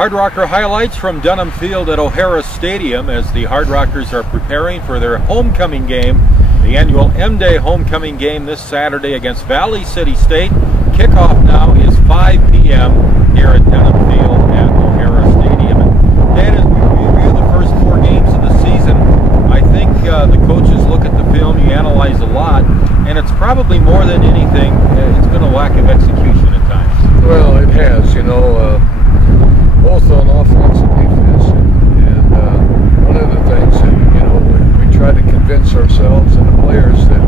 Hardrocker highlights from Dunham Field at O'Hara Stadium as the Hardrockers are preparing for their homecoming game, the annual M-Day homecoming game this Saturday against Valley City State. Kickoff now is 5 p.m. here at Dunham Field at O'Hara Stadium. And Dan, as we review the first 4 games of the season, I think the coaches look at the film, you analyze a lot, and it's probably more than anything, it's been a lack of execution at times. Well, it has, both on offense and defense, and one of the things that we try to convince ourselves and the players that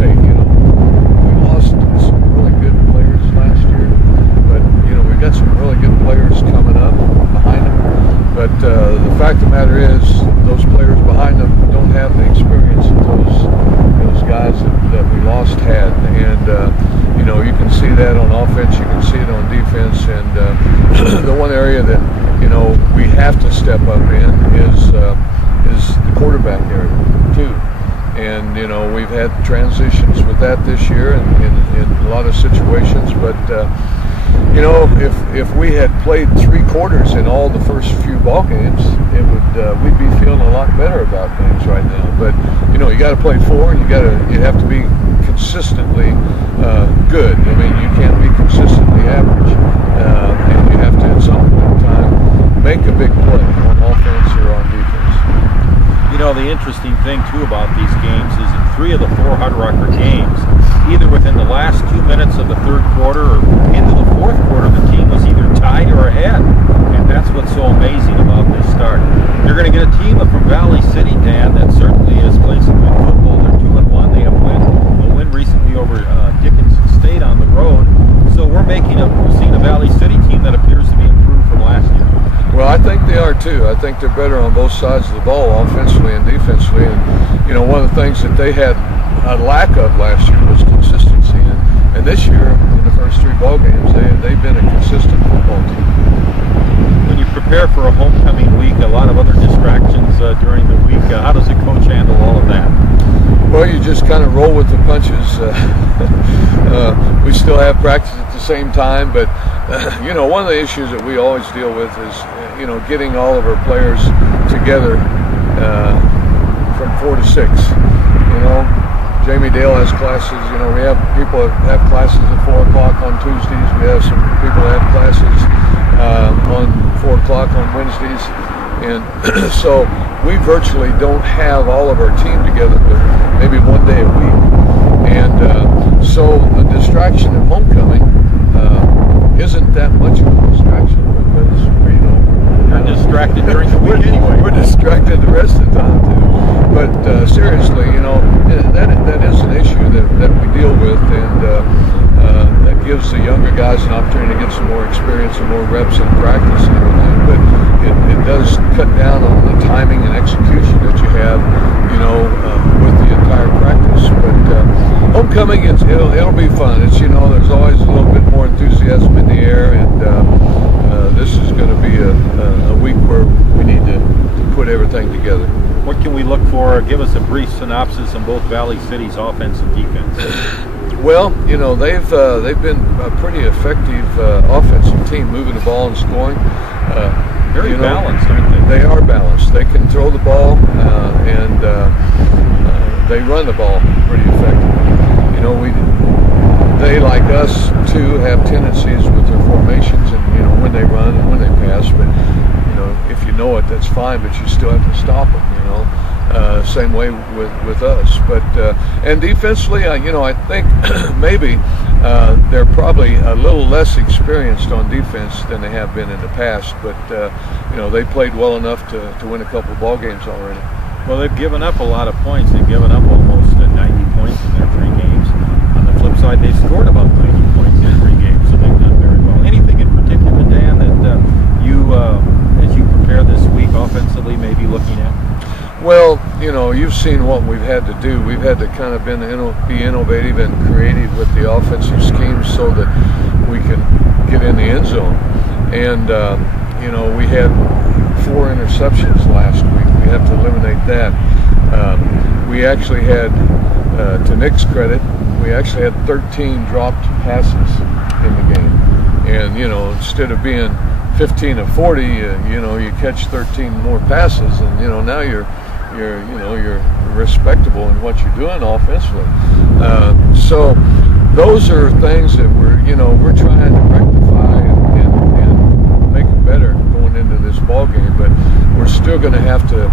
hey, we lost some really good players last year, but we've got some really good players coming up behind them. But the fact of the matter is, those players behind them don't have the experience that those guys that we lost had, and you can see that on offense, you can see it on defense, and the one area that we have to step up in is the quarterback area too. And we've had transitions with that this year in a lot of situations, but if we had played 3 quarters in all the first few ball games, we'd be feeling a lot better about things right now. But you got to play 4, and you have to be consistently good. I mean, you can't be consistently average, and you have to at some point in time make a big play on offense or on defense. The interesting thing too about these games is in 3 of the 4 Hardrocker games, either within the last 2 minutes of the 3rd quarter or into the 4th quarter, the team was either tied or ahead, and that's what's so amazing about this start. You're going to get a team from Valley City, Dan, that certainly has played some good football. They're 2-1. They have a win recently over Dickinson State on the road. So we're seeing a Valley City team that appears to be improved from last year. Well, I think they are too. I think they're better on both sides of the ball, offensively and defensively. And one of the things that they had a lack of last year was consistency. And this year, in the first 3 ball games, they've been a consistent football team. When you prepare for a homecoming week, a lot of other distractions during the week. How does the coach handle all of that? Well, you just kind of roll with the punches. We still have practice at the same time, but one of the issues that we always deal with is getting all of our players together from 4 to 6. Jamie Dale has classes. We have people that have classes at 4 o'clock on Tuesdays. We have some people that have classes on 4 o'clock on Wednesdays, and so we virtually don't have all of our team together, but maybe 1 day a week. And so the distraction of homecoming isn't that much of a distraction because you're distracted during the week anyway. We're distracted the rest of the time too. But seriously, that is an issue that we deal with, and that gives the younger guys an opportunity to get some more experience and more reps in practice and everything. But it does cut down on the timing and execution that you have, with the entire practice. But homecoming, it'll be fun. It's there's always a little bit more enthusiasm in the air, and this is going to be a week where we need to put everything together. What can we look for? Give us a brief synopsis on both Valley City's offense and defense. Well, they've been a pretty effective offensive team, moving the ball and scoring. Very balanced, aren't they? They are balanced. They can throw the ball, and they run the ball pretty effectively. They, like us, too, have tendencies with their formations and, when they run and when they pass. But, if you know it, that's fine, but you still have to stop them, Same way with us. But, and defensively, I think maybe they're probably a little less experienced on defense than they have been in the past. But, they played well enough to win a couple of ball games already. Well, they've given up a lot of points. They've given up almost 90 points in their 3 games. On the flip side, they've scored about 90 points in 3 games, so they've done very well. Anything in particular, Dan, that you, as you prepare this week offensively, may be looking at? Well, you've seen what we've had to do. We've had to kind of be innovative and creative with the offensive schemes so that we can get in the end zone. And, we had 4 interceptions last week. We have to eliminate that. We actually had, to Nick's credit, we actually had 13 dropped passes in the game. And, instead of being 15 of 40, you know, you catch 13 more passes, and you know, now you're respectable in what you're doing offensively. So those are things that we're trying to rectify and make it better going into this ball game. But we're still going to have to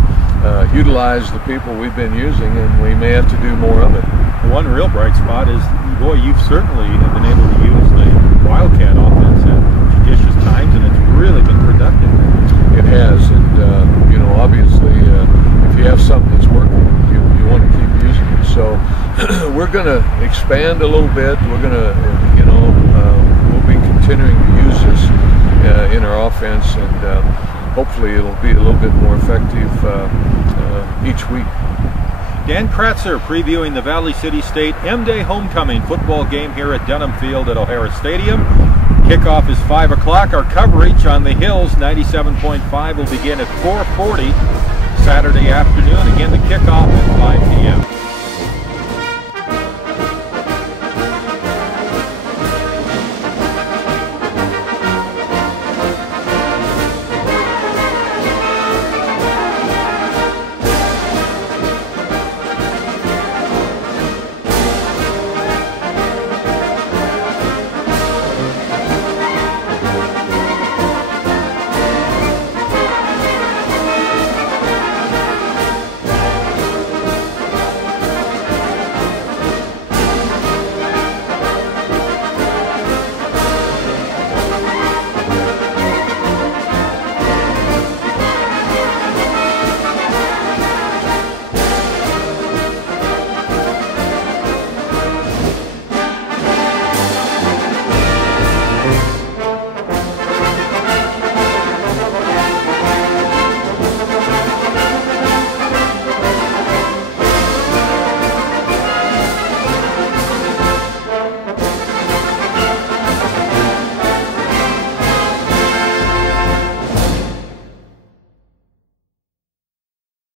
utilize the people we've been using, and we may have to do more of it. One real bright spot is, boy, you've certainly been able to use the Wildcat offense at judicious times, and it's really been productive. It has, and you know, obviously, if you have something that's working, you want to keep using it. So we're going to expand a little bit. We're going to, we'll be continuing to use this in our offense, and hopefully it'll be a little bit more effective each week. Dan Kratzer previewing the Valley City State M-Day homecoming football game here at Dunham Field at O'Hara Stadium. Kickoff is 5 o'clock. Our coverage on the Hills 97.5 will begin at 4:40 Saturday afternoon. Again, the kickoff at 5 p.m.